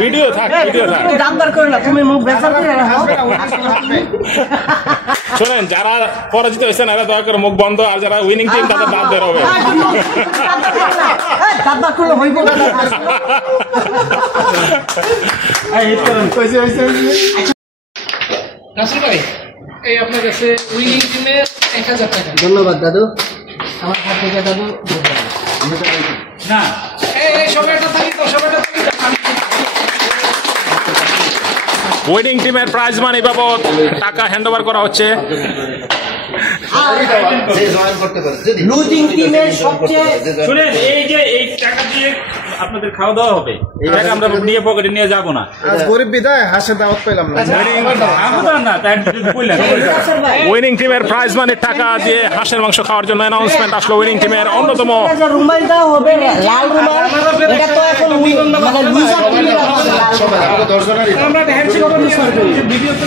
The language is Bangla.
ভিডিও থাক দামদার করে না তুমি মুখ বেচার করে রাখো শুনেন যারা পরাজিত হয়েছেন এরা দয়া করে মুখ বন্ধ আর যারা উইনিং টিম তাদের দাঁত বের হবে দামদার করলে হইব না নাসির ভাই এই আপনার কাছে উইনিং টিমের 1000 টাকা ধন্যবাদ দাদু আমার হাত থেকে দাদু না এই সবাইটা থাকি তো সবাইটা থাকি উইনিং টিমের প্রাইজ মানি বাবদ টাকা হ্যান্ডওভার করা হচ্ছে লুজিং টিমের সবচেয়ে শুনেন এই যে এই টাকা দিয়ে আপনাদের খাওয়া দাওয়া হবে এই টাকা আমরা নিয়ে পকেটে নিয়ে যাব না গরিব বিদায় হাসে দাওয়াত পেলাম না না তাই বললেন উইনিং টিমের প্রাইজ মানির টাকা দিয়ে হাঁসের মাংস খাওয়ার জন্য অ্যানাউন্সমেন্ট আসলো উইনিং টিমের অন্যতম রুমাল দাও হবে লাল রুমাল এটা তো এখন মানে লুজার টিমের সবাই 10 জনের আমরা হ্যান্ডশেক করে ভিডিওতে